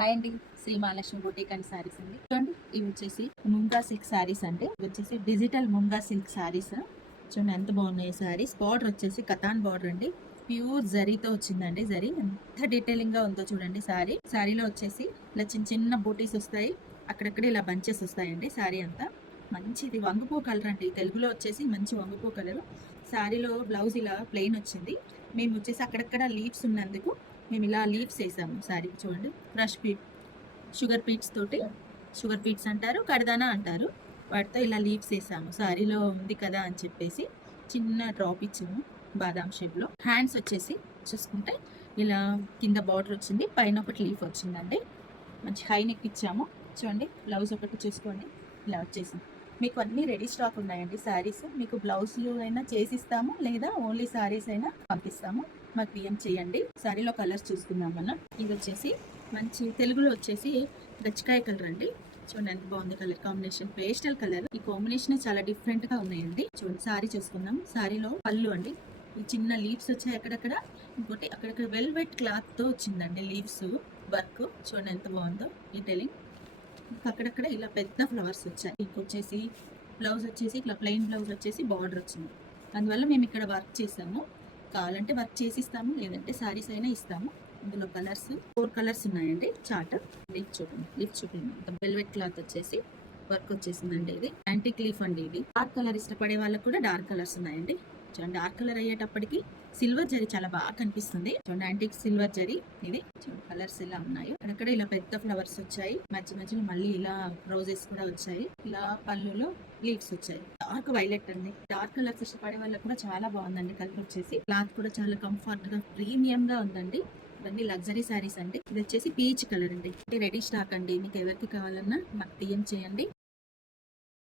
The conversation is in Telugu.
హాయ్ అండి, శ్రీ మహాలక్ష్మి బొటిక్ అండ్ శారీస్ అండి. చూడండి, ఇవి వచ్చేసి ముంగా సిల్క్ శారీస్ అండి. ఇవి వచ్చేసి డిజిటల్ ముంగా సిల్క్ శారీస్. చూడండి ఎంత బాగున్నాయి శారీస్. బార్డర్ వచ్చేసి కతాన్ బార్డర్ అండి. ప్యూర్ జరీతో వచ్చిందండి. జరీ ఎంత డీటెయిలింగ్ గా ఉందో చూడండి. శారీలో వచ్చేసి ఇలా చిన్న చిన్న బూటీస్ వస్తాయి, అక్కడక్కడ ఇలా బంచెస్ వస్తాయండి. శారీ అంతా మంచిది వంగపూ కలర్ అండి. తెలుగులో వచ్చేసి మంచి వంగపూ కలర్. శారీలో బ్లౌజ్ ఇలా ప్లెయిన్ వచ్చింది. మేము వచ్చేసి అక్కడక్కడ లీవ్స్ ఉన్నందుకు మేము ఇలా లీవ్స్ వేసాము శారీకి. చూడండి, క్రష్ పీట్, షుగర్ పీట్స్ తోటి, షుగర్ పీట్స్ అంటారు, కడదానా అంటారు, వాటితో ఇలా లీవ్స్ వేసాము. శారీలో ఉంది కదా అని చెప్పేసి చిన్న డ్రాప్ ఇచ్చాము బాదాం షేప్లో. హ్యాండ్స్ వచ్చేసి చూసుకుంటే ఇలా కింద బార్డర్ వచ్చింది, పైన ఒకటి లీఫ్ వచ్చిందండి. మంచి హై నెక్ ఇచ్చాము. చూడండి, బ్లౌజ్ ఒకటి చూసుకోండి, ఇలా వచ్చేసింది. మీకు అన్ని రెడీ స్టాక్ ఉన్నాయండి శారీస్. మీకు బ్లౌజ్లు అయినా చేసిస్తాము, లేదా ఓన్లీ శారీస్ అయినా పంపిస్తాము. మాకు బియ్యం చేయండి. శారీలో కలర్స్ చూసుకుందాం మనం. ఇది వచ్చేసి మంచి తెలుగులో వచ్చేసి గచ్చికాయ కలర్ అండి. చూడండి ఎంత బాగుంది కలర్ కాంబినేషన్. Pastel colour. ఈ కాంబినేషన్ చాలా డిఫరెంట్ గా ఉన్నాయండి. చూడండి, శారీ చూసుకుందాం. శారీలో పళ్ళు అండి, ఈ చిన్న లీవ్స్ వచ్చాయి అక్కడక్కడ. ఇంకోటి అక్కడక్కడ వెల్వెట్ క్లాత్ తో వచ్చిందండి లీవ్స్ వర్క్. చూడండి ఎంత బాగుందో డీటెయిలింగ్. అక్కడక్కడ ఇలా పెద్ద ఫ్లవర్స్ వచ్చాయి. ఇంకొచ్చేసి బ్లౌజ్ వచ్చేసి ఇట్లా ప్లెయిన్ బ్లౌజ్ వచ్చేసి బార్డర్ వచ్చింది. అందువల్ల మేము ఇక్కడ వర్క్ చేసాము. కావాలంటే వర్క్ చేసి ఇస్తాము, లేదంటే శారీస్ అయినా ఇస్తాము. ఇందులో కలర్స్ 4 కలర్స్ ఉన్నాయండి. చార్ట్ లీఫ్ చూడండి, లీఫ్ చూపించండి. వెల్వెట్ క్లాత్ వచ్చేసి వర్క్ వచ్చేసిందండి. ఇది యాంటిక్ లీఫ్ అండి. ఇది డార్క్ కలర్ ఇష్టపడే వాళ్ళకి కూడా డార్క్ కలర్స్ ఉన్నాయండి. చూడండి, డార్క్ కలర్ అయ్యేటప్పటికి సిల్వర్ జరీ చాలా బాగా కనిపిస్తుంది. చూడండి, యాంటిక్ సిల్వర్ జరీ. ఇది చూడండి కలర్స్ ఎలా ఉన్నాయో. అక్కడక్కడ ఇలా పెద్ద ఫ్లవర్స్ వచ్చాయి, మధ్య మధ్యలో మళ్ళీ ఇలా రోజెస్ కూడా వచ్చాయి. ఇలా పళ్ళులో లీవ్స్ వచ్చాయి. డార్క్ వైలెట్ అండి. డార్క్ కలర్స్ ఇష్టపడే వాళ్ళకి కూడా చాలా బాగుందండి. కలర్ వచ్చేసి క్లాత్ కూడా చాలా కంఫర్ట్ గా ప్రీమియం గా ఉందండి. ఇవన్నీ లగ్జరీ శారీస్ అండి. ఇది వచ్చేసి పీచ్ కలర్ అండి. రెడీ స్టాక్ అండి. మీకు ఎవరికి కావాలన్నా మాకు DM చేయండి.